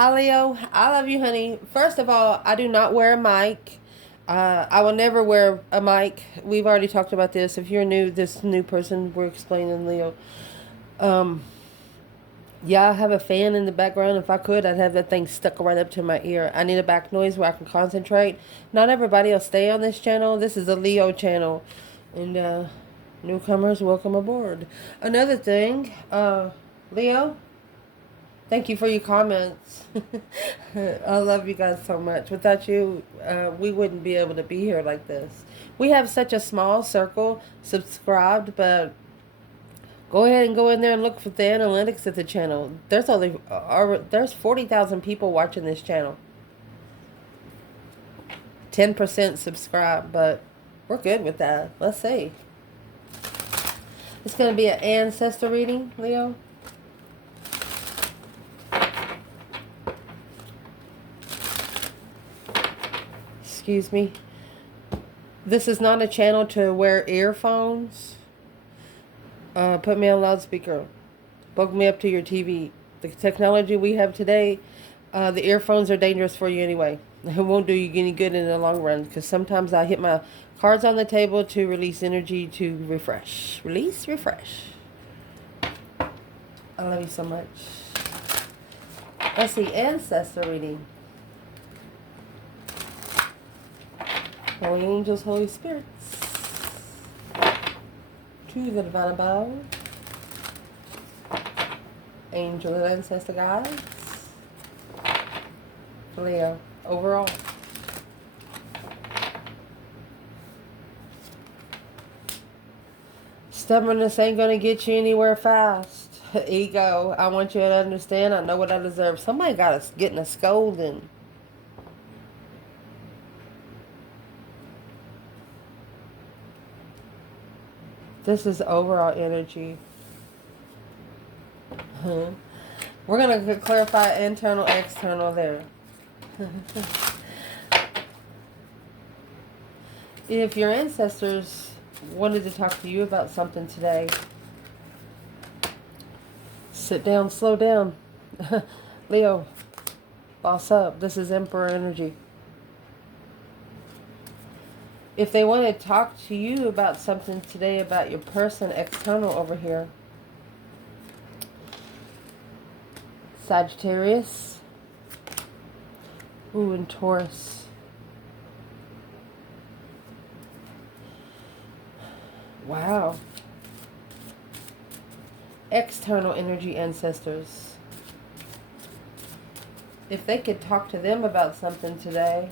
Hi, Leo. I love you, honey. First of all, I do not wear a mic. I will never wear a mic. We've already talked about this. If you're new, this new person, we're explaining, Leo. Um, yeah, I have a fan in the background. If I could, I'd have that thing stuck right up to my ear. I need a back noise where I can concentrate. Not everybody will stay on this channel. This is a Leo channel. And newcomers, welcome aboard. Another thing, Leo. Thank you for your comments. I love you guys so much. Without you, we wouldn't be able to be here like this. We have such a small circle subscribed, but go ahead and go in there and look for the analytics of the channel. There's 40,000 people watching this channel. 10% subscribe, but we're good with that. Let's see. It's going to be an ancestor reading, Leo. Excuse me. This is not a channel to wear earphones. Put me on loudspeaker. Plug me up to your TV. The technology we have today, the earphones are dangerous for you anyway. It won't do you any good in the long run because sometimes I hit my cards on the table to release energy to refresh. Release, refresh. I love you so much. Let's see, ancestor reading. Holy angels, Holy Spirits, to the divine above, angel and ancestor guides, Leo, overall. Stubbornness ain't gonna get you anywhere fast. Ego, I want you to understand, I know what I deserve. Somebody got us getting a scolding. This is overall energy. We're going to clarify internal, external there. If your ancestors wanted to talk to you about something today, sit down, slow down. Leo, boss up. This is Emperor energy. If they want to talk to you about something today about your person external over here, Sagittarius, ooh, and Taurus. Wow. External energy ancestors. If they could talk to them about something today,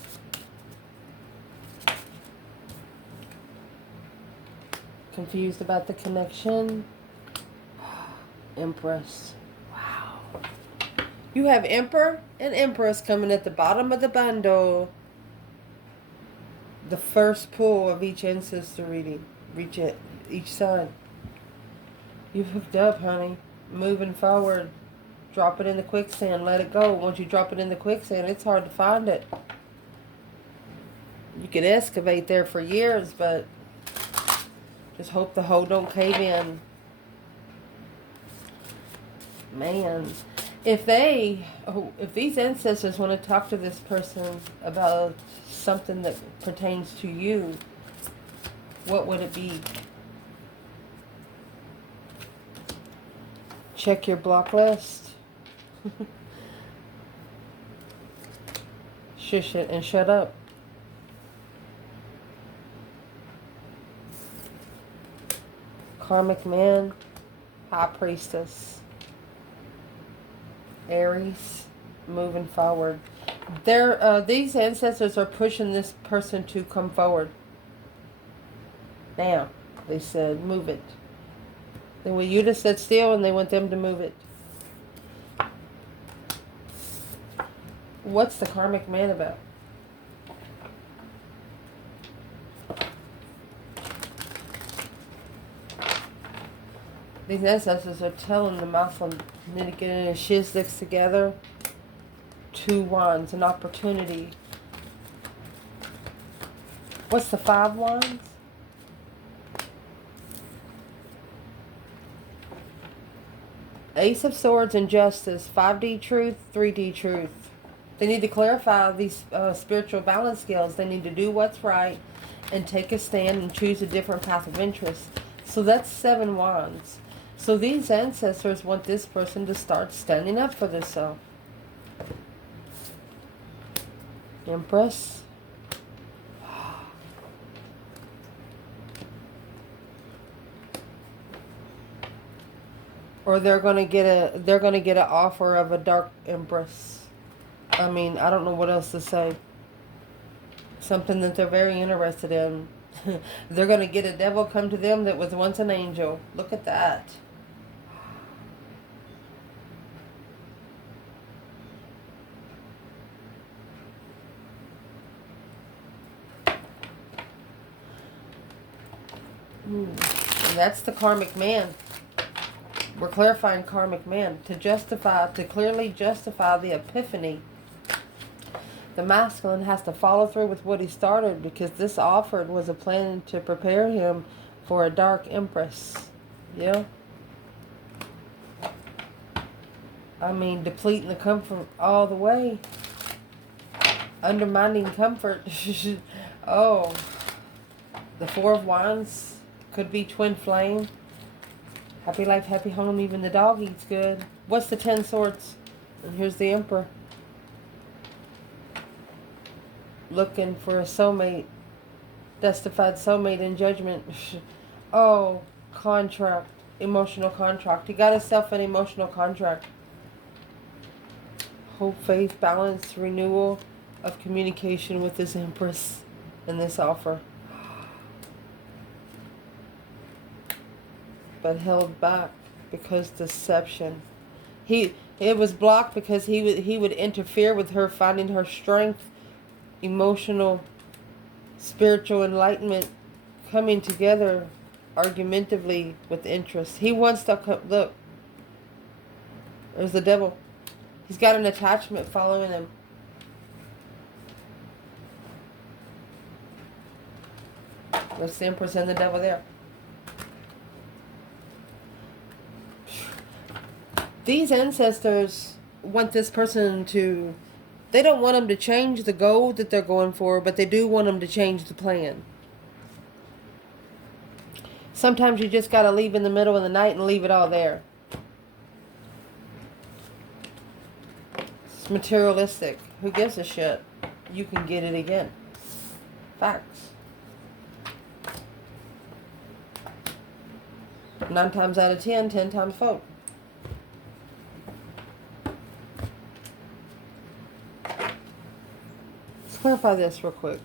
confused about the connection, Empress. Wow. You have Emperor and Empress coming at the bottom of the bundle. The first pull of each ancestor reading. Reach it, each side. You've hooked up, honey. Moving forward. Drop it in the quicksand. Let it go. Once you drop it in the quicksand, it's hard to find it. You could excavate there for years, but just hope the hole don't cave in. Man, if these ancestors want to talk to this person about something that pertains to you, what would it be? Check your block list. Shush it and shut up. Karmic man, High Priestess, Aries, moving forward. These ancestors are pushing this person to come forward. Now, they said, move it. They want you to sit still and they want them to move it. What's the karmic man about? These ancestors are telling the Muslim need to get in his shizdiks together. 2 wands, an opportunity. What's the 5 wands? Ace of Swords and Justice. 5D truth, 3D truth. They need to clarify these spiritual balance skills. They need to do what's right and take a stand and choose a different path of interest. So that's 7 wands. So these ancestors want this person to start standing up for themselves. Empress. Or they're gonna get an offer of a dark empress. I mean, I don't know what else to say. Something that they're very interested in. They're gonna get a devil come to them that was once an angel. Look at that. And that's the karmic man. We're clarifying karmic man to clearly justify the epiphany. The masculine has to follow through with what he started, because this offered was a plan to prepare him for a dark empress. Yeah. I mean, depleting the comfort all the way. Undermining comfort. Oh. The 4 of Wands could be twin flame. Happy life, happy home, even the dog eats good. What's the 10 swords? And here's the Emperor. Looking for a soulmate. Justified soulmate in judgment. Oh, contract. Emotional contract. He got himself an emotional contract. Hope, faith, balance, renewal of communication with this Empress in this offer. But held back because deception. It was blocked because he would interfere with her finding her strength, emotional, spiritual enlightenment, coming together argumentatively with interest. He wants to come. Look, there's the devil. He's got an attachment following him. There's the Empress and the devil there. These ancestors want this person to, they don't want them to change the goal that they're going for, but they do want them to change the plan. Sometimes you just got to leave in the middle of the night and leave it all there. It's materialistic. Who gives a shit? You can get it again. Facts. 9 times out of 10, 10 times fold. Clarify this real quick.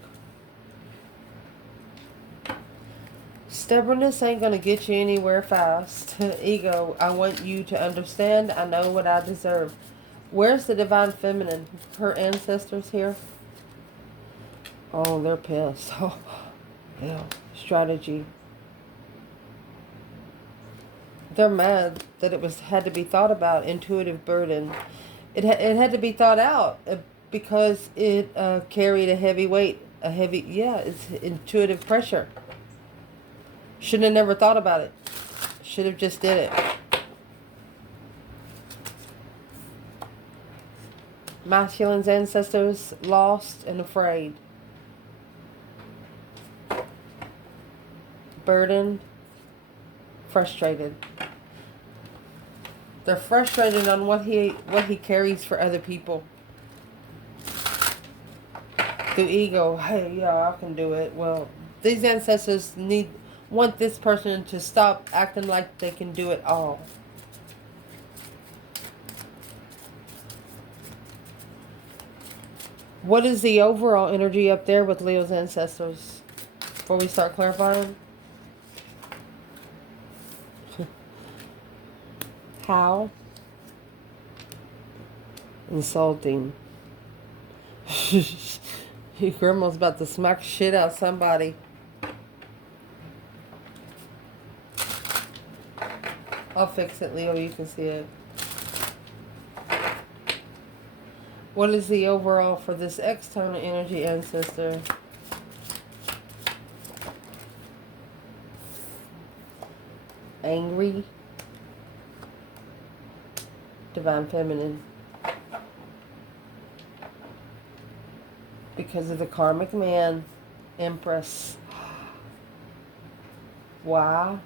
Stubbornness ain't gonna get you anywhere fast. Ego, I want you to understand. I know what I deserve. Where's the divine feminine? Her ancestors here? Oh, they're pissed. Oh, yeah. Strategy. They're mad that it had to be thought about. Intuitive burden. It had to be thought out. Because it carried a heavy weight, it's intuitive pressure. Shouldn't have never thought about it. Should have just did it. Masculine's ancestors lost and afraid. Burdened, frustrated. They're frustrated on what he carries for other people. Through ego, hey, yeah, I can do it. Well, these ancestors want this person to stop acting like they can do it all. What is the overall energy up there with Leo's ancestors? Before we start clarifying. How? Insulting. Your grandma's about to smack shit out of somebody. I'll fix it, Leo. You can see it. What is the overall for this external energy ancestor? Angry. Divine Feminine. Because of the karmic man, Empress. Wow.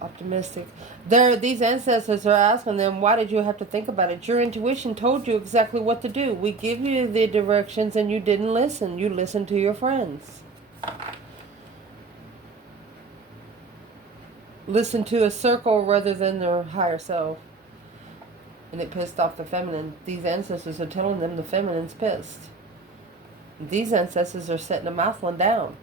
Optimistic. These ancestors are asking them, why did you have to think about it? Your intuition told you exactly what to do. We give you the directions and you didn't listen. You listened to your friends. Listen to a circle rather than their higher self. And it pissed off the feminine. These ancestors are telling them the feminine's pissed. These ancestors are setting a Mothman down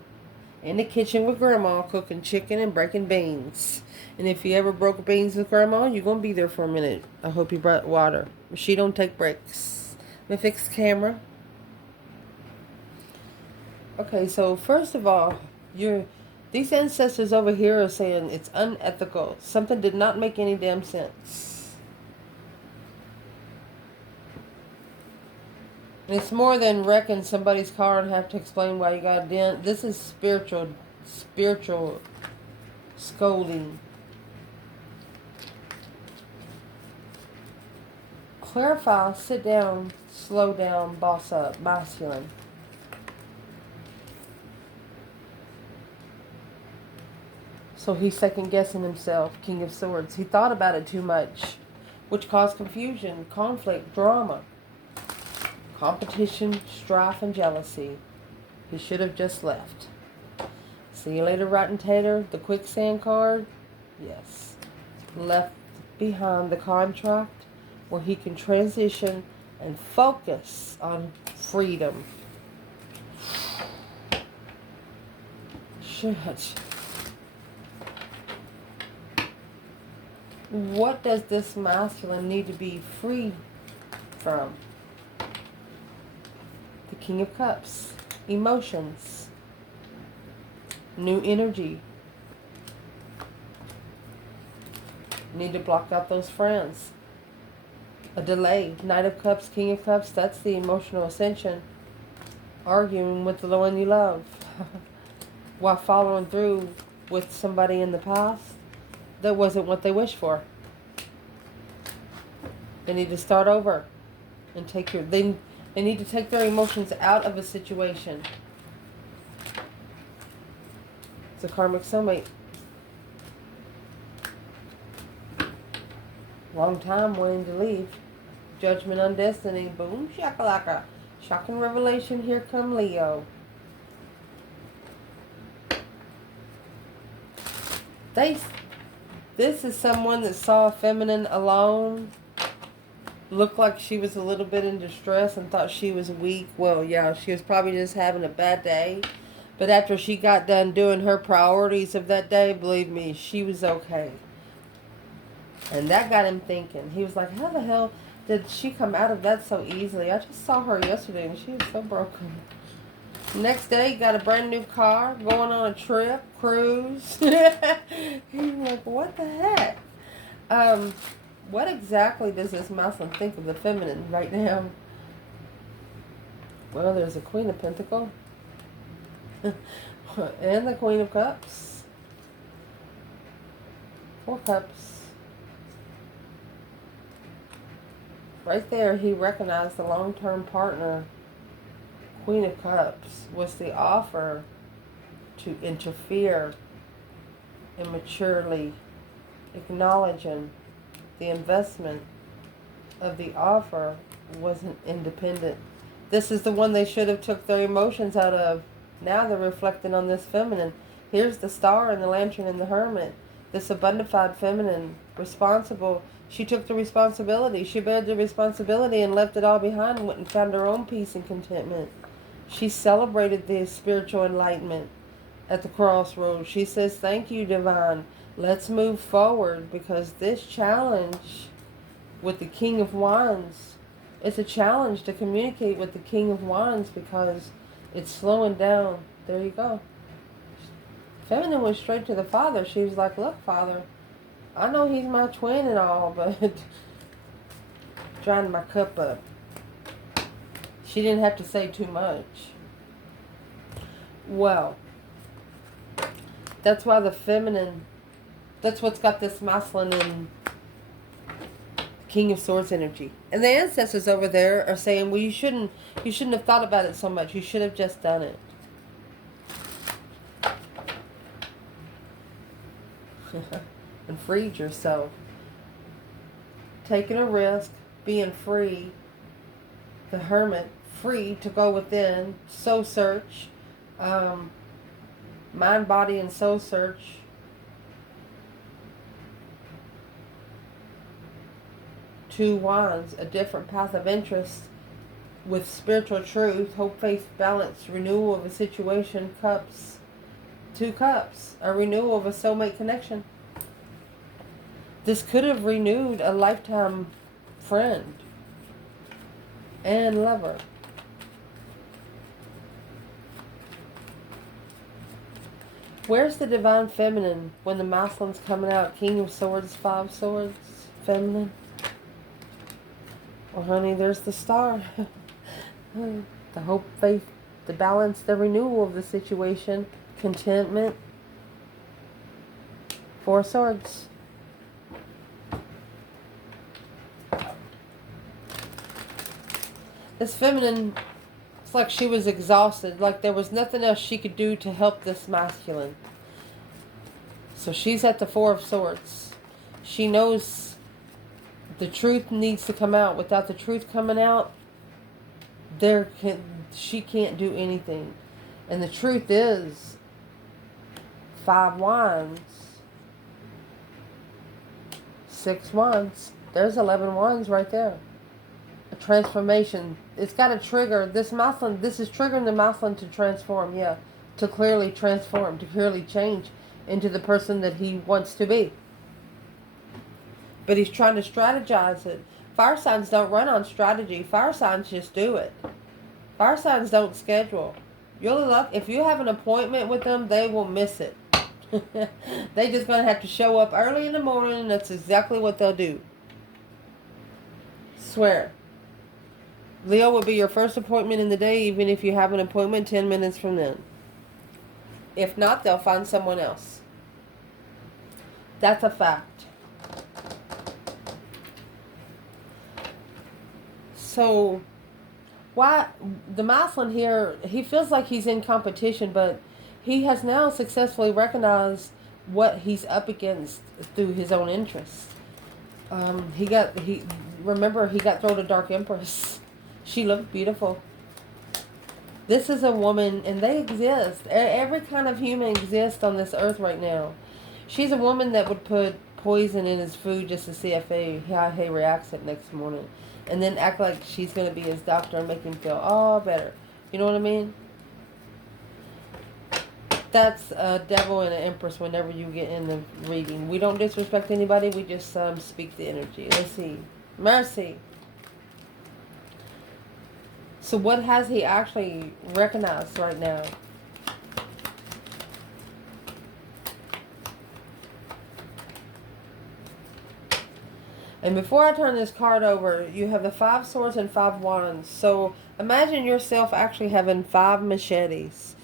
in the kitchen with Grandma, cooking chicken and breaking beans. And if you ever broke beans with Grandma, you're going to be there for a minute. I hope you brought water. She don't take breaks. Let me fix the camera. Okay, so first of all, these ancestors over here are saying it's unethical. Something did not make any damn sense. And it's more than wrecking somebody's car and have to explain why you got a dent. This is spiritual scolding. Clarify, sit down, slow down, boss up, masculine. So he's second guessing himself, King of Swords. He thought about it too much, which caused confusion, conflict, drama. Competition, strife, and jealousy. He should have just left. See you later, Rotten Tater. The quicksand card. Yes. Left behind the contract where he can transition and focus on freedom. Shit. What does this masculine need to be free from? The King of Cups. Emotions. New energy. Need to block out those friends. A delay. Knight of Cups, King of Cups. That's the emotional ascension. Arguing with the one you love. While following through with somebody in the past that wasn't what they wished for. They need to start over and take they need to take their emotions out of a situation. It's a karmic soulmate. Long time waiting to leave. Judgment on destiny. Boom shakalaka. Shocking revelation. Here come Leo. This is someone that saw a feminine alone. Looked like she was a little bit in distress and thought she was weak. Well, yeah, she was probably just having a bad day. But after she got done doing her priorities of that day, believe me, she was okay. And that got him thinking. He was like, how the hell did she come out of that so easily? I just saw her yesterday and she was so broken. Next day, got a brand new car, going on a trip, cruise. He's like, what the heck? What exactly does this masculine think of the feminine right now? Well, there's a Queen of Pentacles. And the Queen of Cups. 4 cups. Right there, he recognized the long-term partner. Queen of Cups was the offer to interfere immaturely, acknowledging the investment of the offer wasn't independent. This is the one they should have took their emotions out of. Now they're reflecting on this feminine. Here's the Star and the Lantern and the Hermit. This abundified feminine, responsible. She took the responsibility. She bared the responsibility and left it all behind and went and found her own peace and contentment. She celebrated the spiritual enlightenment at the crossroads. She says, thank you, Divine. Let's move forward, because this challenge with the King of Wands, it's a challenge to communicate with the King of Wands because it's slowing down. There you go. Feminine went straight to the Father. She was like, look, Father, I know he's my twin and all, but drying my cup up. She didn't have to say too much. Well, that's why the feminine, that's what's got this masculine King of Swords energy. And the ancestors over there are saying, well, you shouldn't have thought about it so much. You should have just done it. And freed yourself. Taking a risk, being free. The Hermit, free to go within, soul search, mind, body, and soul search. Two Wands, a different path of interest with spiritual truth, hope, faith, balance, renewal of a situation, Cups. Two Cups, a renewal of a soulmate connection. This could have renewed a lifetime friend and lover. Where's the divine feminine when the masculine's coming out? King of Swords, 5 Swords, feminine. Well, honey, there's the star. The hope, faith, the balance, the renewal of the situation, contentment. 4 Swords. This feminine, it's like she was exhausted, like there was nothing else she could do to help this masculine. So she's at the 4 of Swords. She knows the truth needs to come out. Without the truth coming out, she can't do anything. And the truth is 5 Wands, 6 Wands. There's 11 Wands right there. A transformation. It's got to trigger this masculine. This is triggering the masculine to transform. Yeah, to clearly transform, to clearly change into the person that he wants to be. But he's trying to strategize it. Fire signs don't run on strategy. Fire signs just do it. Fire signs don't schedule. You'll look, if you have an appointment with them, they will miss it. They just going to have to show up early in the morning, and that's exactly what they'll do. Swear. Leo will be your first appointment in the day, even if you have an appointment 10 minutes from then. If not, they'll find someone else. That's a fact. So, why the masculine here, he feels like he's in competition, but he has now successfully recognized what he's up against through his own interests. Remember, he got thrown a Dark Empress. She looked beautiful. This is a woman, and they exist. Every kind of human exists on this earth right now. She's a woman that would put poison in his food just to see how he reacts it next morning. And then act like she's going to be his doctor and make him feel, better. You know what I mean? That's a devil and an empress whenever you get in the reading. We don't disrespect anybody. We just speak the energy. Let's see. Mercy. So what has he actually recognized right now? And before I turn this card over, you have the 5 Swords and 5 Wands. So imagine yourself actually having 5 machetes.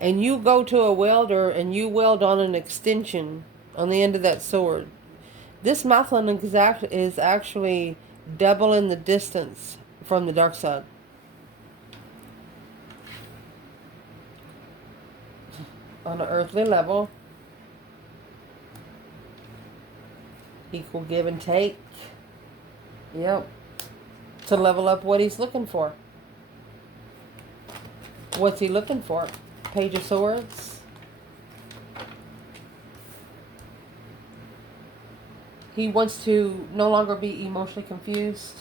And you go to a welder and you weld on an extension on the end of that sword. This masculine is actually doubling the distance from the dark side. On an earthly level. Equal give and take. Yep. To level up what he's looking for. What's he looking for? Page of Swords. He wants to no longer be emotionally confused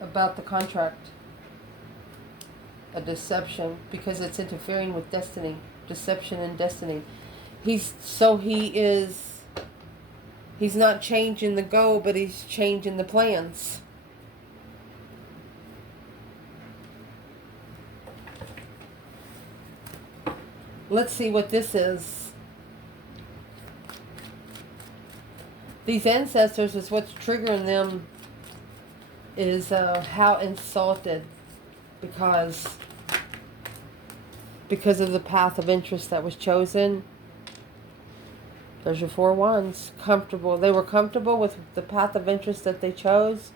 about the contract. A deception, because it's interfering with destiny. Deception and destiny. He's not changing the goal, but he's changing the plans. Let's see what this is. These ancestors is what's triggering them is how insulted because of the path of interest that was chosen. There's your 4 wands. Comfortable. They were comfortable with the path of interest that they chose.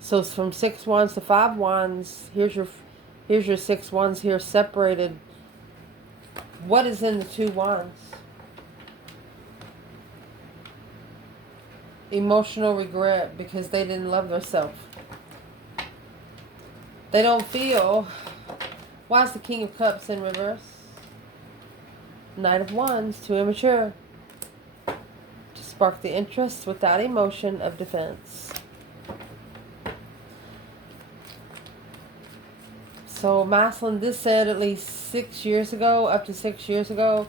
So it's from 6 wands to 5 wands. Here's your 6 wands here separated. What is in the 2 wands? Emotional regret because they didn't love themselves. They don't feel. Why is the King of Cups in reverse? Knight of Wands, too immature to spark the interest without emotion of defense. So masculine, this said at least 6 years ago, up to 6 years ago,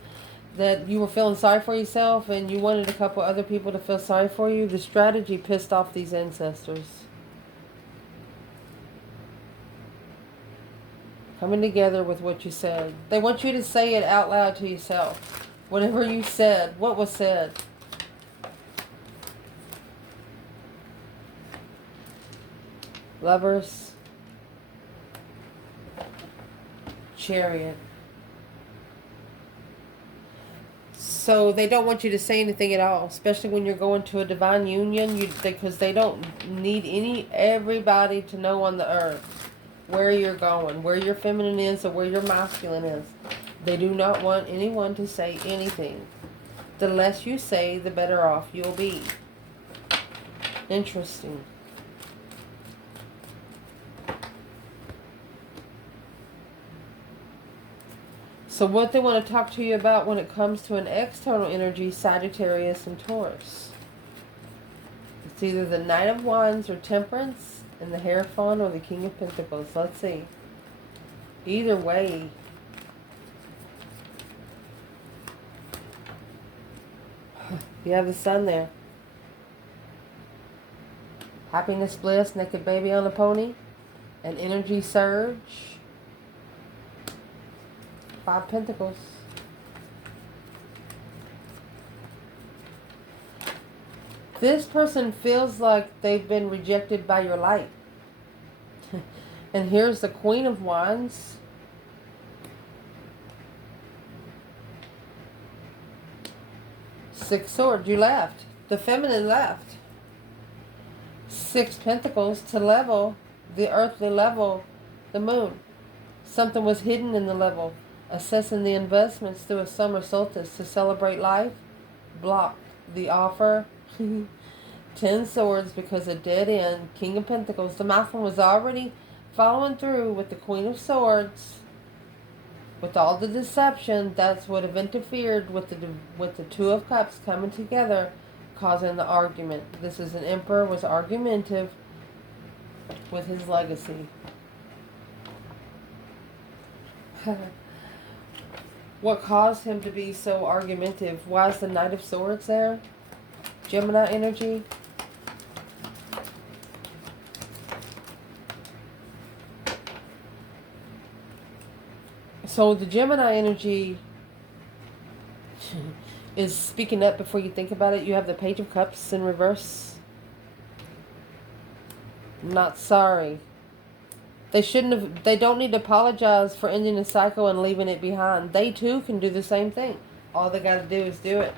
that you were feeling sorry for yourself and you wanted a couple other people to feel sorry for you. The strategy pissed off these ancestors. Coming together with what you said. They want you to say it out loud to yourself. Whatever you said, what was said. Lovers. Chariot. So they don't want you to say anything at all, especially when you're going to a divine union, because they don't need everybody to know on the earth where you're going, where your feminine is or where your masculine is. They do not want anyone to say anything. The less you say, the better off you'll be. Interesting. So what they want to talk to you about when it comes to an external energy, Sagittarius and Taurus. It's either the Knight of Wands or Temperance, and the Hierophant or the King of Pentacles. Let's see. Either way. You have the Sun there. Happiness, bliss, naked baby on a pony. An energy surge. 5 Pentacles. This person feels like they've been rejected by your light. And here's the Queen of Wands. Six Swords. You left. The feminine left. 6 Pentacles to level the earthly level, the moon. Something was hidden in the level. Assessing the investments through a summer solstice to celebrate life. Blocked the offer. 10 Swords because a dead end. King of Pentacles. The masculine was already following through with the Queen of Swords. With all the deception, that's what have interfered with the Two of Cups coming together, causing the argument. This is an Emperor, was argumentative with his legacy. What caused him to be so argumentative? Why is the Knight of Swords there? Gemini energy. So the Gemini energy is speaking up before you think about it. You have the Page of Cups in reverse. Not sorry. They shouldn't have. They don't need to apologize for ending the cycle and leaving it behind. They too can do the same thing. All they got to do is do it.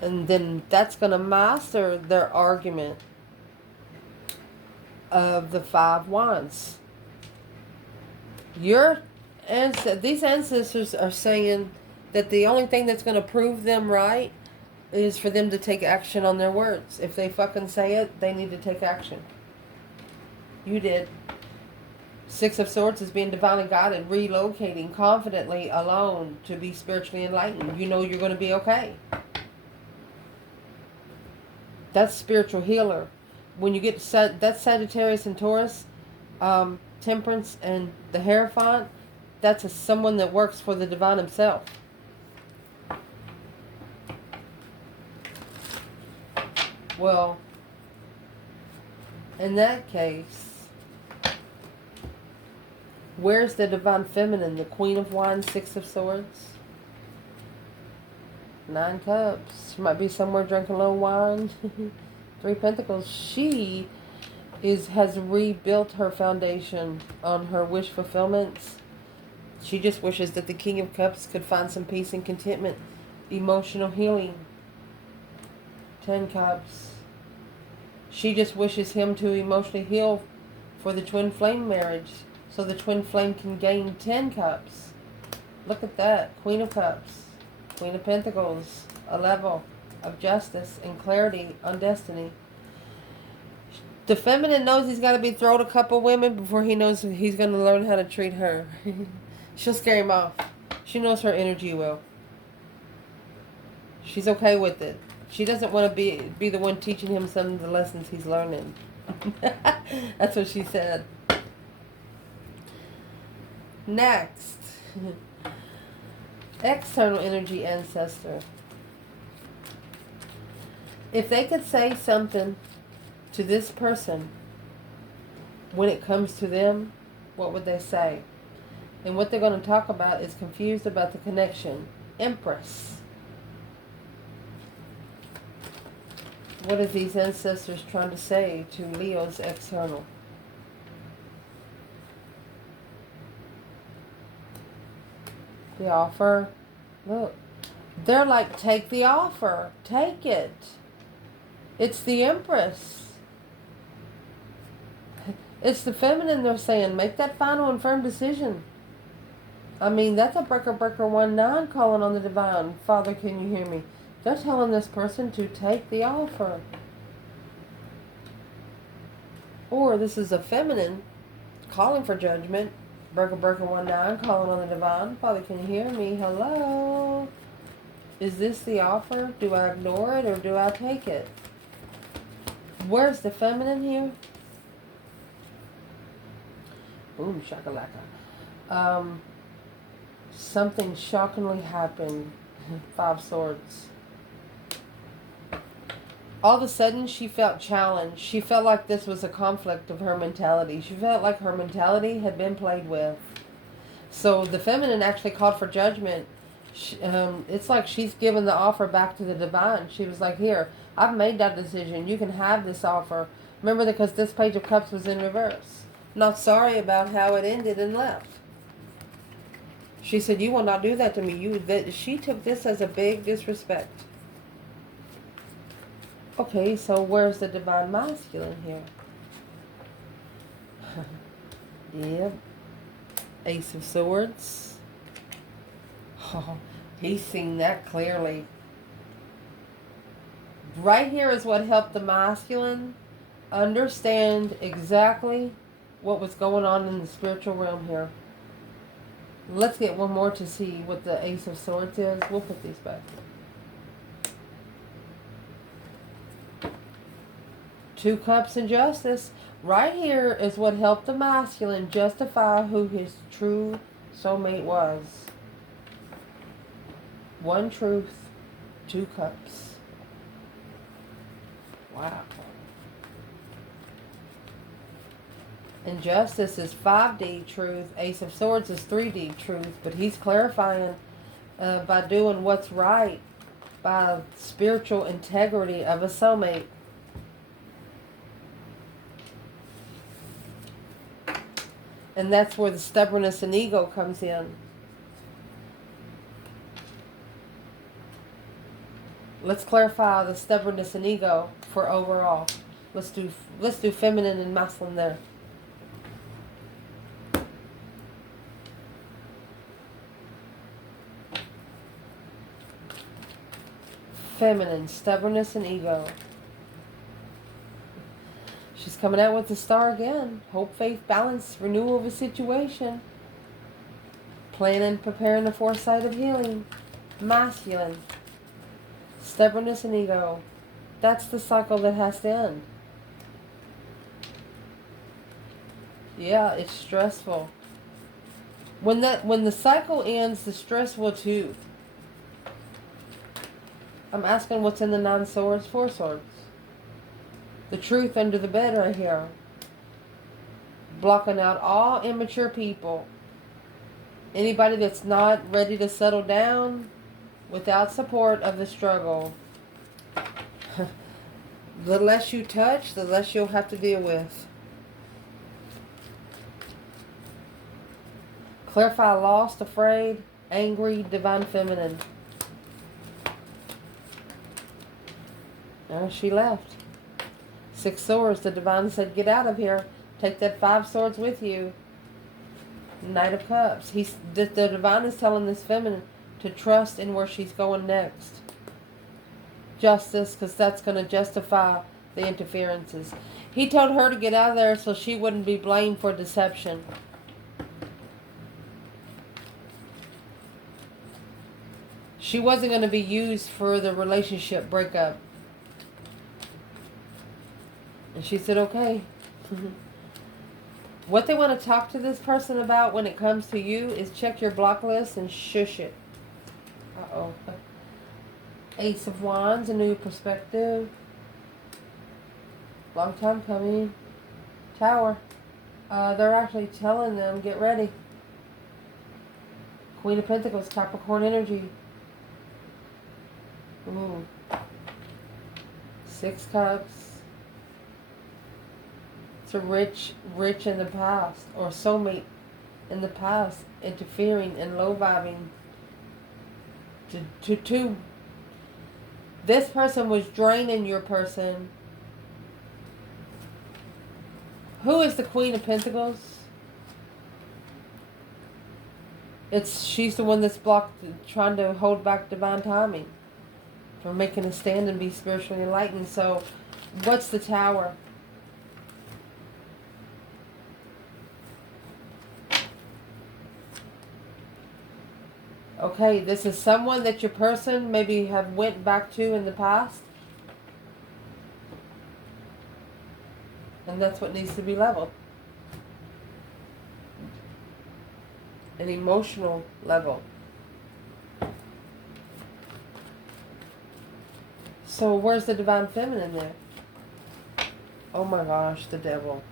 And then that's going to master their argument of the 5 Wands. These ancestors are saying that the only thing that's going to prove them right is for them to take action on their words. If they fucking say it, they need to take action. You did. 6 of Swords is being divinely guided, relocating confidently alone to be spiritually enlightened. You know you're going to be okay. That's spiritual healer. When you get that's Sagittarius and Taurus, Temperance and the Hierophant, that's someone that works for the divine himself. Well, in that case, where's the divine feminine? The Queen of Wands, 6 of Swords, 9 Cups. She might be somewhere drinking a little wine. 3 Pentacles. She has rebuilt her foundation on her wish fulfillments. She just wishes that the King of Cups could find some peace and contentment Emotional healing. 10 cups. She just wishes him to emotionally heal for the twin flame marriage, so the twin flame can gain 10 cups. Look at that. Queen of Cups. Queen of Pentacles. A level of justice and clarity on destiny. The feminine knows he's got to be thrown a couple women before he knows he's going to learn how to treat her. She'll scare him off. She knows her energy will. She's okay with it. She doesn't want to be the one teaching him some of the lessons he's learning. That's what she said. Next. External energy ancestor. If they could say something to this person when it comes to them, what would they say? And what they're going to talk about is confused about the connection. Empress. What are these ancestors trying to say to Leo's external? The offer. Look. They're like, take the offer. Take it. It's the Empress. It's the feminine they're saying. Make that final and firm decision. I mean, that's a breaker 1-9 calling on the divine. Father, can you hear me? They're telling this person to take the offer. Or this is a feminine calling for judgment. Breaker 1-9 calling on the divine. Father, can you hear me? Hello? Is this the offer? Do I ignore it or do I take it? Where's the feminine here? Boom, shakalaka. Something shockingly happened. 5 swords. All of a sudden, she felt challenged. She felt like this was a conflict of her mentality. She felt like her mentality had been played with. So the feminine actually called for judgment. It's like she's given the offer back to the divine. She was like, here, I've made that decision. You can have this offer. Remember, because this Page of Cups was in reverse. Not sorry about how it ended and left. She said, you will not do that to me. She took this as a big disrespect. Okay, so where's the divine masculine here? Yep. Ace of Swords. Oh, he's seen that clearly. Right here is what helped the masculine understand exactly what was going on in the spiritual realm here. Let's get one more to see what the Ace of Swords is. We'll put these back. 2 cups and justice. Right here is what helped the masculine justify who his true soulmate was. 1 truth, 2 cups. Wow. And justice is 5D truth. Ace of Swords is 3D truth. But he's clarifying by doing what's right, by spiritual integrity of a soulmate. And that's where the stubbornness and ego comes in. Let's clarify the stubbornness and ego for overall. Let's do feminine and masculine there. Feminine, stubbornness and ego. She's coming out with the star again. Hope, faith, balance, renewal of a situation. Planning, preparing the foresight of healing. Masculine. Stubbornness and ego. That's the cycle that has to end. Yeah, it's stressful. When the cycle ends, the stress will too. I'm asking what's in the 9 swords, 4 swords. The truth under the bed right here. Blocking out all immature people. Anybody that's not ready to settle down without support of the struggle. The less you touch, the less you'll have to deal with. Clarify lost, afraid, angry, divine feminine. She left. 6 swords. The divine said, get out of here. Take that 5 swords with you. Knight of Cups. The divine is telling this feminine to trust in where she's going next. Justice, because that's going to justify the interferences. He told her to get out of there so she wouldn't be blamed for deception. She wasn't going to be used for the relationship breakup. And she said, okay. What they want to talk to this person about when it comes to you is check your block list and shush it. Uh-oh. Ace of Wands, a new perspective. Long time coming. Tower. They're actually telling them, get ready. Queen of Pentacles, Capricorn energy. Ooh. 6 Cups. It's a rich in the past, or soulmate in the past, interfering and low vibing. To this person was draining your person. Who is the Queen of Pentacles? She's the one that's blocked, trying to hold back divine timing from making a stand and be spiritually enlightened. So, what's the Tower? Okay, this is someone that your person maybe have went back to in the past. And that's what needs to be leveled. An emotional level. So where's the divine feminine there? Oh my gosh, the devil.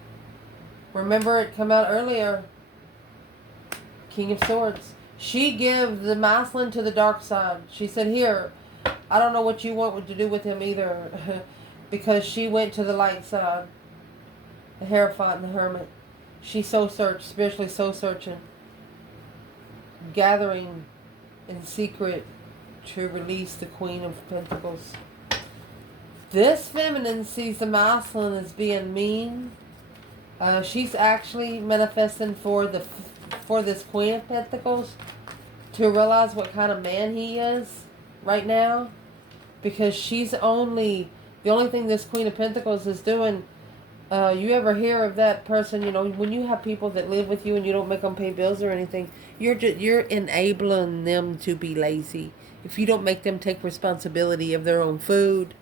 Remember it come out earlier. King of Swords. She gave the masculine to the dark side. She said, here, I don't know what you want to do with him either. Because she went to the light side. The Hierophant and the Hermit. She soul searched, spiritually soul searching. Gathering in secret to release the Queen of Pentacles. This feminine sees the masculine as being mean. She's actually manifesting for this Queen of Pentacles to realize what kind of man he is right now, because the only thing this Queen of Pentacles is doing. You ever hear of that person? You know, when you have people that live with you and you don't make them pay bills or anything, you're enabling them to be lazy. If you don't make them take responsibility of their own food,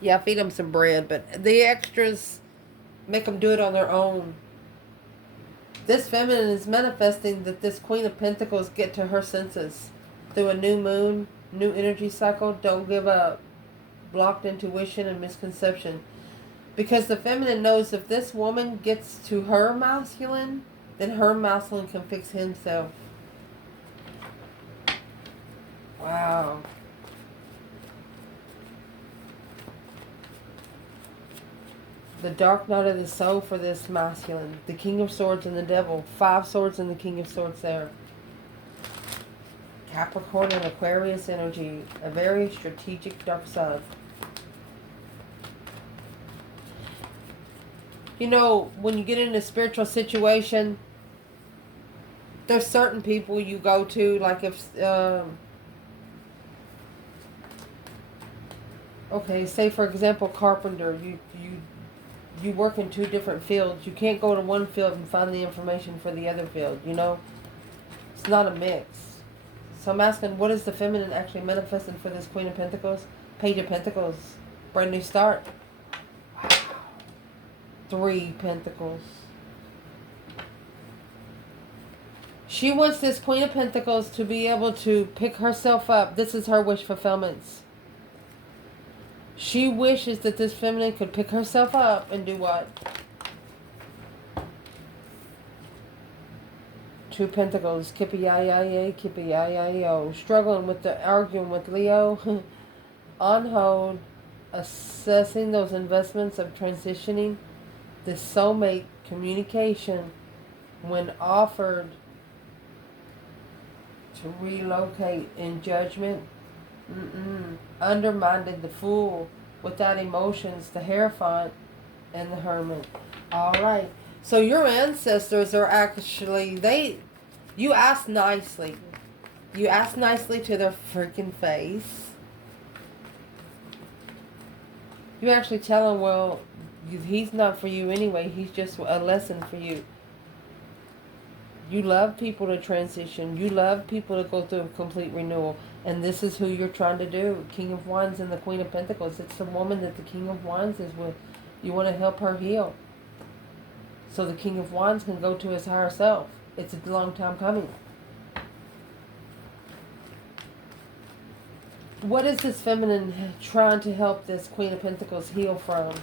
yeah, feed them some bread, but the extras, make them do it on their own. This feminine is manifesting that this Queen of Pentacles get to her senses through a new moon, new energy cycle. Don't give up. Blocked intuition and misconception. Because the feminine knows if this woman gets to her masculine, then her masculine can fix himself. Wow. The dark night of the soul for this masculine. The King of Swords and the Devil. 5 swords and the King of Swords there. Capricorn and Aquarius energy. A very strategic dark side. You know, when you get in a spiritual situation, there's certain people you go to, like if, okay, say for example, carpenter, you work in 2 different fields. You can't go to one field and find the information for the other field, you know? It's not a mix. So I'm asking, what is the feminine actually manifesting for this Queen of Pentacles? Page of Pentacles. Brand new start. 3 Pentacles. She wants this Queen of Pentacles to be able to pick herself up. This is her wish fulfillments. She wishes that this feminine could pick herself up and do what? 2 Pentacles. Kippy-yi-yi-yi, kippy-yi-yi-yo. Struggling with arguing with Leo. On hold. Assessing those investments of transitioning. The soulmate communication when offered to relocate in judgment. Undermined the Fool, Without Emotions, the Hierophant, and the Hermit. All right. So your ancestors are actually, you ask nicely. You ask nicely to their freaking face. You actually tell them, well, he's not for you anyway. He's just a lesson for you. You love people to transition. You love people to go through a complete renewal. And this is who you're trying to do. King of Wands and the Queen of Pentacles. It's the woman that the King of Wands is with. You want to help her heal. So the King of Wands can go to his higher self. It's a long time coming. What is this feminine trying to help this Queen of Pentacles heal from?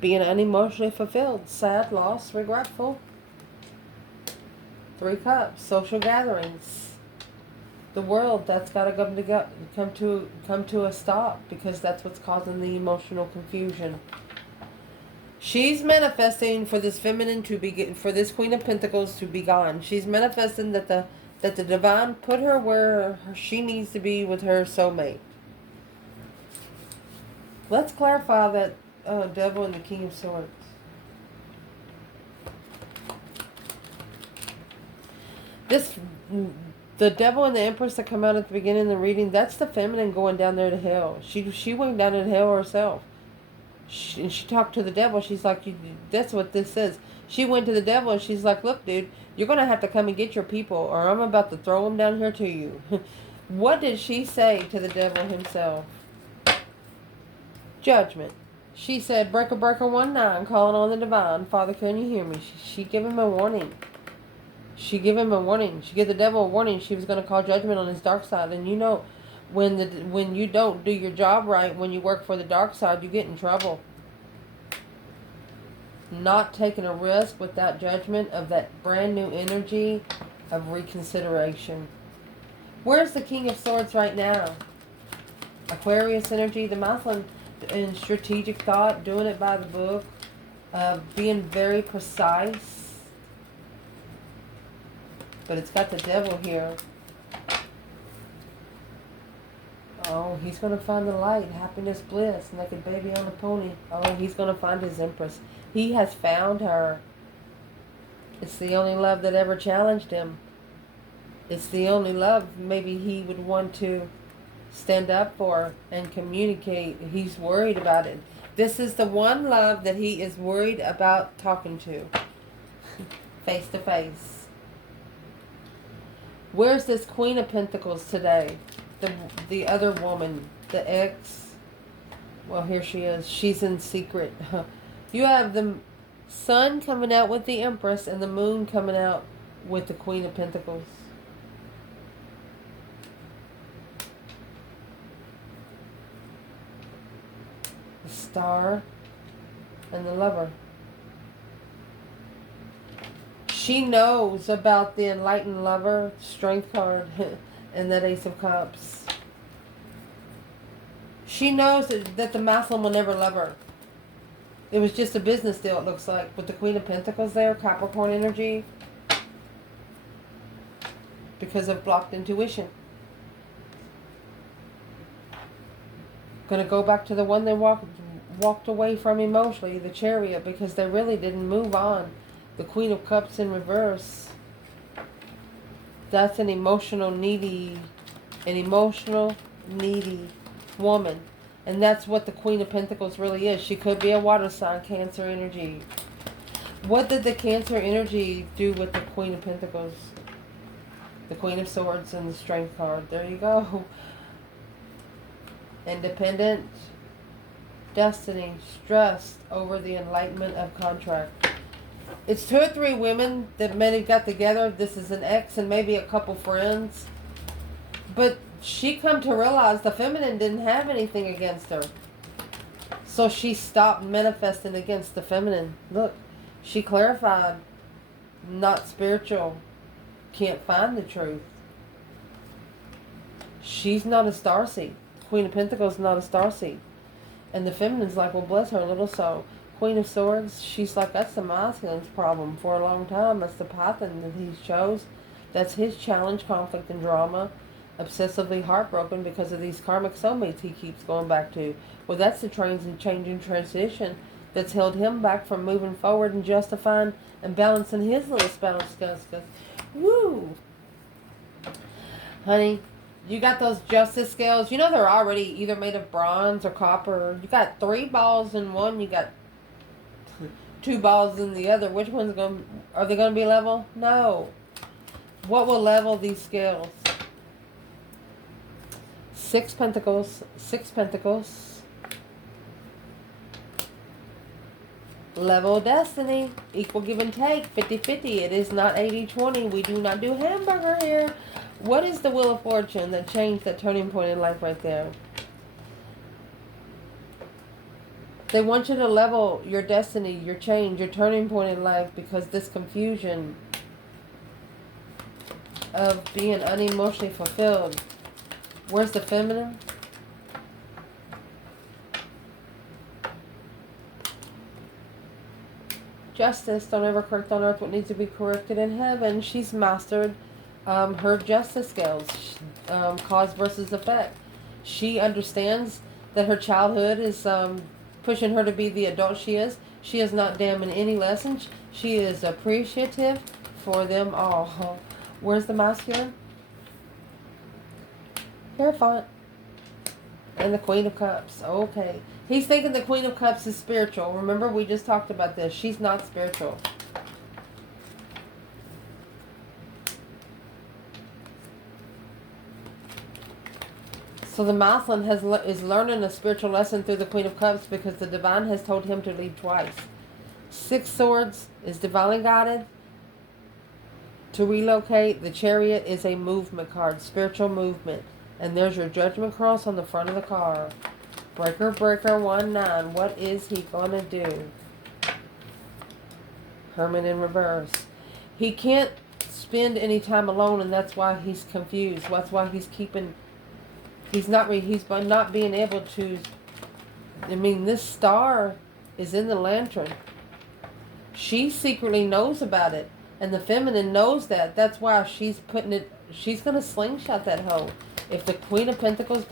Being unemotionally fulfilled, sad, lost, regretful. 3 Cups, social gatherings. The world, that's got to come to a stop, because that's what's causing the emotional confusion. She's manifesting for this feminine to be, for this Queen of Pentacles to be gone. She's manifesting that the divine put her where she needs to be with her soulmate. Let's clarify that Devil and the King of Swords. The Devil and the Empress that come out at the beginning of the reading, that's the feminine going down there to hell. She went down to hell herself. And she talked to the devil. She's like, that's what this says. She went to the devil and she's like, look, dude, you're going to have to come and get your people, or I'm about to throw them down here to you. What did she say to the devil himself? Judgment. She said, breaker, breaker, 1-9, calling on the divine. Father, can you hear me? She gave him a warning. She gave him a warning. She gave the devil a warning. She was going to call judgment on his dark side. And you know, when you don't do your job right, when you work for the dark side, you get in trouble. Not taking a risk without judgment of that brand new energy of reconsideration. Where's the King of Swords right now? Aquarius energy, the masculine in strategic thought, doing it by the book, being very precise. But it's got the devil here. Oh, he's going to find the light, happiness, bliss, naked baby on a pony. Oh, he's going to find his Empress. He has found her. It's the only love that ever challenged him. It's the only love maybe he would want to stand up for and communicate. He's worried about it. This is the one love that he is worried about talking to. Face to face. Where's this Queen of Pentacles today? The other woman, the ex. Well, here she is. She's in secret. You have the sun coming out with the Empress and the moon coming out with the Queen of Pentacles. The Star and the Lover. She knows about the Enlightened Lover, Strength card, and that Ace of Cups. She knows that the masculine will never love her. It was just a business deal, it looks like. With the Queen of Pentacles there, Capricorn energy. Because of blocked intuition. Going to go back to the one they walked away from emotionally, the Chariot, because they really didn't move on. The Queen of Cups in reverse. That's an emotional, needy woman. And that's what the Queen of Pentacles really is. She could be a water sign, Cancer energy. What did the Cancer energy do with the Queen of Pentacles? The Queen of Swords and the Strength card. There you go. Independent. Destiny. Stressed over the enlightenment of contract. It's 2 or 3 women that maybe got together. This is an ex and maybe a couple friends. But she come to realize the feminine didn't have anything against her. So she stopped manifesting against the feminine. Look, she clarified. Not spiritual. Can't find the truth. She's not a starseed. Queen of Pentacles is not a starseed. And the feminine's like, well, bless her little soul. Queen of Swords, she's like, that's the masculine's problem for a long time. That's the pattern that he chose. That's his challenge, conflict, and drama. Obsessively heartbroken because of these karmic soulmates he keeps going back to. Well, that's the changing transition that's held him back from moving forward and justifying and balancing his little spouse. Woo! Honey, you got those justice scales. You know they're already either made of bronze or copper. You got 3 balls in one. You got 2 balls in the other. Which one's going? Are they going to be level? No. What will level these scales? 6 pentacles. 6 pentacles. Level destiny. Equal give and take. 50-50. It is not 80-20. We do not do hamburger here. What is the wheel of fortune that changed that turning point in life right there? They want you to level your destiny, your change, your turning point in life, because this confusion of being unemotionally fulfilled. Where's the feminine? Justice. Don't ever correct on earth what needs to be corrected in heaven. She's mastered her justice skills, cause versus effect. She understands that her childhood is pushing her to be the adult she is. She is not damning any lessons. She is appreciative for them all. Where's the masculine? Hierophant. And the Queen of Cups. Okay. He's thinking the Queen of Cups is spiritual. Remember, we just talked about this. She's not spiritual. So the masculine is learning a spiritual lesson through the Queen of Cups because the divine has told him to leave twice. 6 swords is divinely guided to relocate. The Chariot is a movement card, spiritual movement. And there's your judgment cross on the front of the car. Breaker, breaker, 1-9. What is he going to do? Hermit in reverse. He can't spend any time alone, and that's why he's confused. That's why he's keeping... He's not being able to... I mean, this star is in the lantern. She secretly knows about it. And the feminine knows that. That's why she's putting it... She's going to slingshot that hoe. If the Queen of Pentacles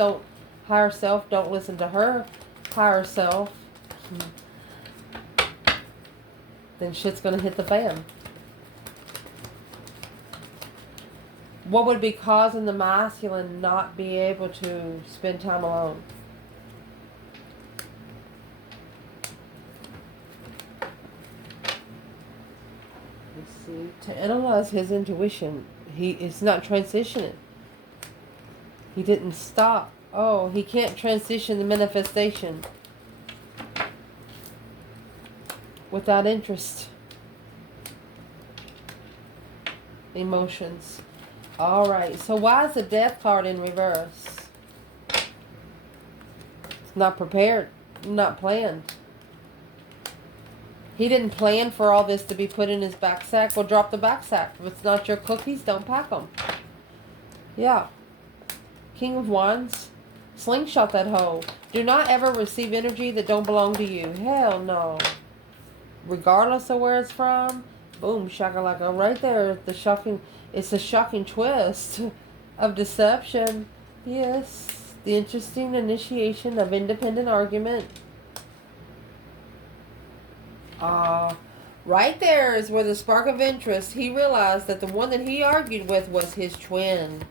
higher self don't listen to her higher self, then shit's going to hit the fan. What would be causing the masculine not be able to spend time alone? Let's see. To analyze his intuition, he is not transitioning. He didn't stop. Oh, he can't transition the manifestation without interest. Emotions. All right. So why is the Death card in reverse? It's not prepared. Not planned. He didn't plan for all this to be put in his back sack. Well, drop the back sack. If it's not your cookies, don't pack them. Yeah. King of Wands. Slingshot that hoe. Do not ever receive energy that don't belong to you. Hell no. Regardless of where it's from. Boom, shakalaka. Right there. It's a shocking twist of deception. Yes. The interesting initiation of independent argument. Right there is where the spark of interest. He realized that the one that he argued with was his twin.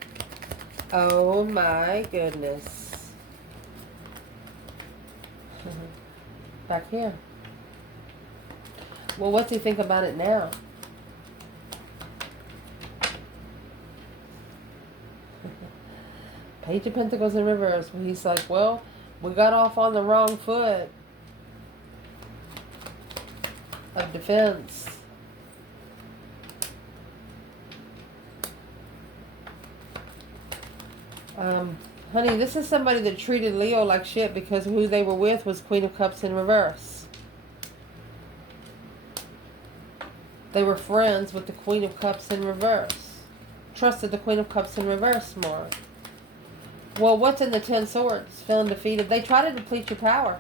Oh my goodness. Back here. Well, what's he think about it now? Page of Pentacles in reverse. Well, he's like, well, we got off on the wrong foot of defense. Honey, this is somebody that treated Leo like shit because who they were with was Queen of Cups in reverse. They were friends with the Queen of Cups in reverse. Trusted the Queen of Cups in reverse more. Well, what's in the 10 Swords? Feeling defeated. They try to deplete your power.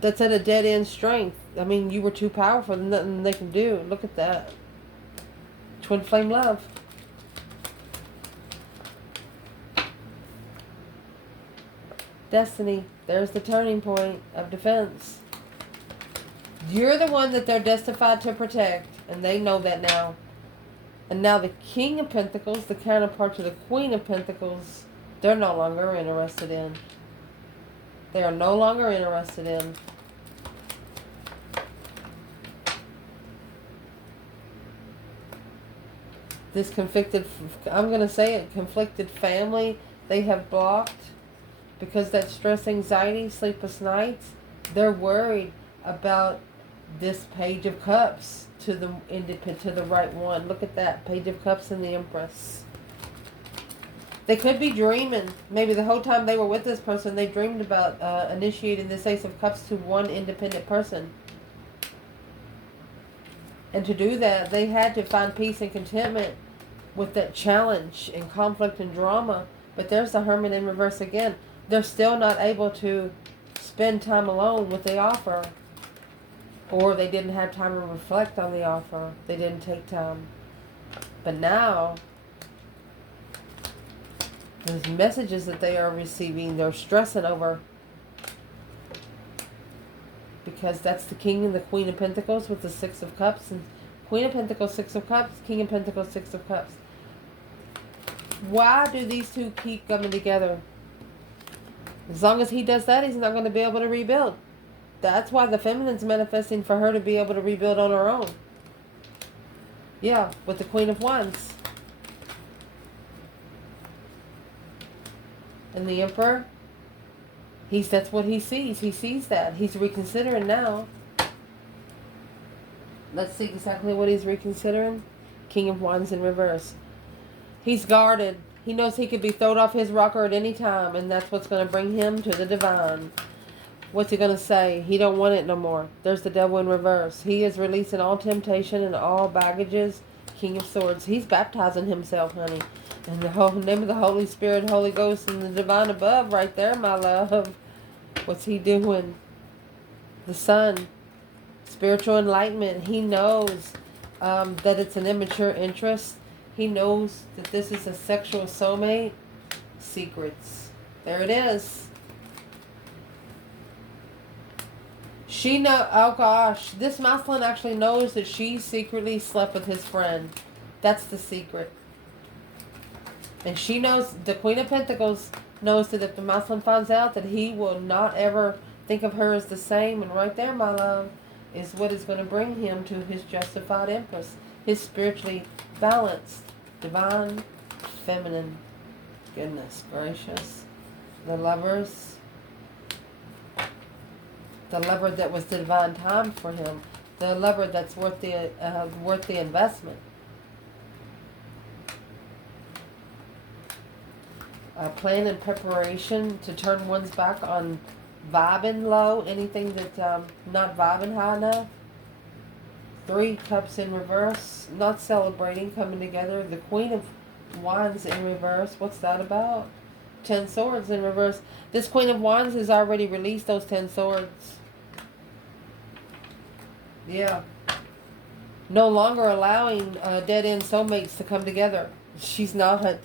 That's at a dead end strength. I mean, you were too powerful. Nothing they can do. Look at that. Twin flame love. Destiny. There's the turning point of defense. You're the one that they're destined to protect, and they know that now. And now the King of Pentacles, the counterpart to the Queen of Pentacles, they're no longer interested in. They are no longer interested in. This conflicted, I'm going to say it, conflicted family, they have blocked because that stress, anxiety, sleepless nights, they're worried about this Page of Cups to the right one. Look at that, Page of Cups and the Empress. They could be dreaming. Maybe the whole time they were with this person, they dreamed about initiating this Ace of Cups to one independent person. And to do that, they had to find peace and contentment with that challenge and conflict and drama. But there's the Hermit in reverse again. They're still not able to spend time alone with the offer. Or they didn't have time to reflect on the offer. They didn't take time. But now, those messages that they are receiving, they're stressing over. Because that's the King and the Queen of Pentacles with the Six of Cups. And Queen of Pentacles, Six of Cups. King of Pentacles, Six of Cups. Why do these two keep coming together? As long as he does that, he's not going to be able to rebuild. That's why the feminine's manifesting for her to be able to rebuild on her own. Yeah, with the Queen of Wands. And the Emperor, that's what he sees. He sees that. He's reconsidering now. Let's see exactly what he's reconsidering. King of Wands in reverse. He's guarded. He knows he could be thrown off his rocker at any time, and that's what's going to bring him to the divine. What's he going to say? He don't want it no more. There's the Devil in reverse. He is releasing all temptation and all baggages. King of Swords. He's baptizing himself, honey. In the whole name of the Holy Spirit, Holy Ghost, and the divine above right there, my love. What's he doing? The Sun. Spiritual enlightenment. He knows that it's an immature interest. He knows that this is a sexual soulmate. Secrets. There it is. Oh gosh, this masculine actually knows that she secretly slept with his friend. That's the secret. And she knows, the Queen of Pentacles knows that if the masculine finds out, that he will not ever think of her as the same. And right there, my love, is what is going to bring him to his justified Empress. His spiritually balanced, divine, feminine. Goodness gracious. The Lovers. The lover that was the divine time for him. The lover that's worth the investment. Plan and preparation to turn one's back on vibing low. Anything that not vibing high enough. 3 Cups in reverse. Not celebrating, coming together. The Queen of Wands in reverse. What's that about? 10 Swords in reverse. This Queen of Wands has already released those 10 Swords. Yeah. No longer allowing dead-end soulmates to come together. She's not.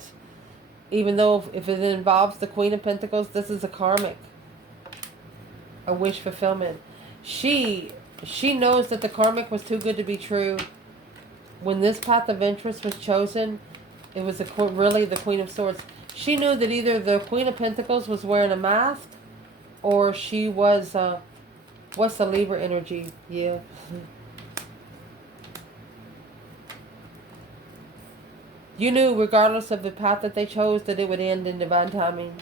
Even though if it involves the Queen of Pentacles, this is a karmic. A wish fulfillment. She knows that the karmic was too good to be true. When this path of interest was chosen, it was really the Queen of Swords. She knew that either the Queen of Pentacles was wearing a mask, or she was, what's the Libra energy? Yeah. You knew, regardless of the path that they chose, that it would end in divine timing.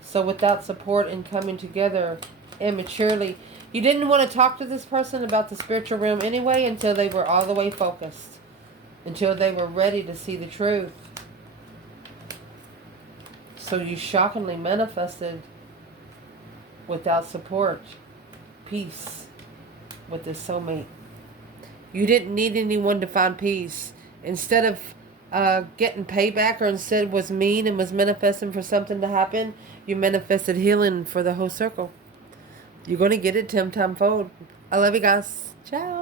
So without support and coming together immaturely, you didn't want to talk to this person about the spiritual realm anyway until they were all the way focused. Until they were ready to see the truth. So you shockingly manifested without support. Peace with this soulmate. You didn't need anyone to find peace. Instead of getting payback, or instead was mean and was manifesting for something to happen, you manifested healing for the whole circle. You're going to get it 10 times fold. I love you guys. Ciao.